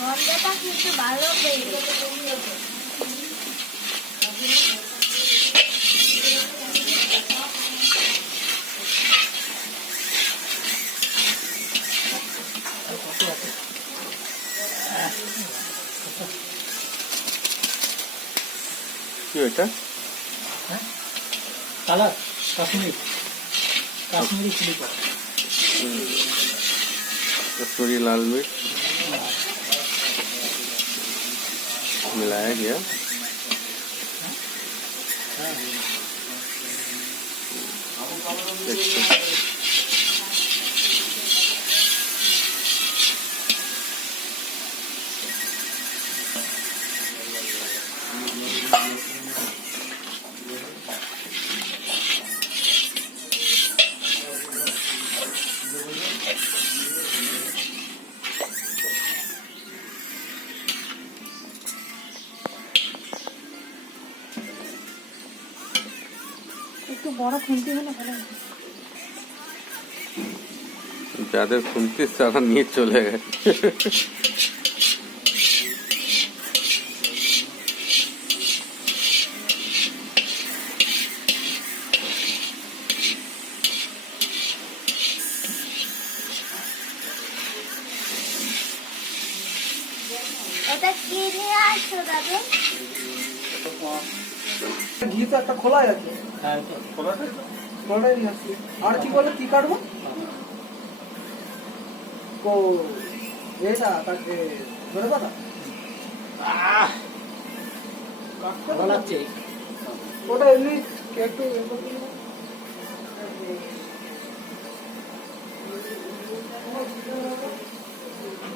গন্ধটা কিন্তু ভালো বেরিয়েছে। কি এটা? কালার কাশ্মীরি চিলি পাউডার, कसूरी लाल मिर्च मिलाया गया। একটু বড় খুন্তি হলে ভালো হতো। যাদের খুন্তি তারা নিয়ে চলে গেছে। ওটা কি নিয়ে আসছো দাদু? ঘি তো একটা খোলা আছে। হ্যাঁ, খোলাটাই নিয়ে আসছি। আর কি বলে কি কাটবো? ও এটা কাটবে ধরে পাতা। ভালো লাগছে। ওটা এমনি একটু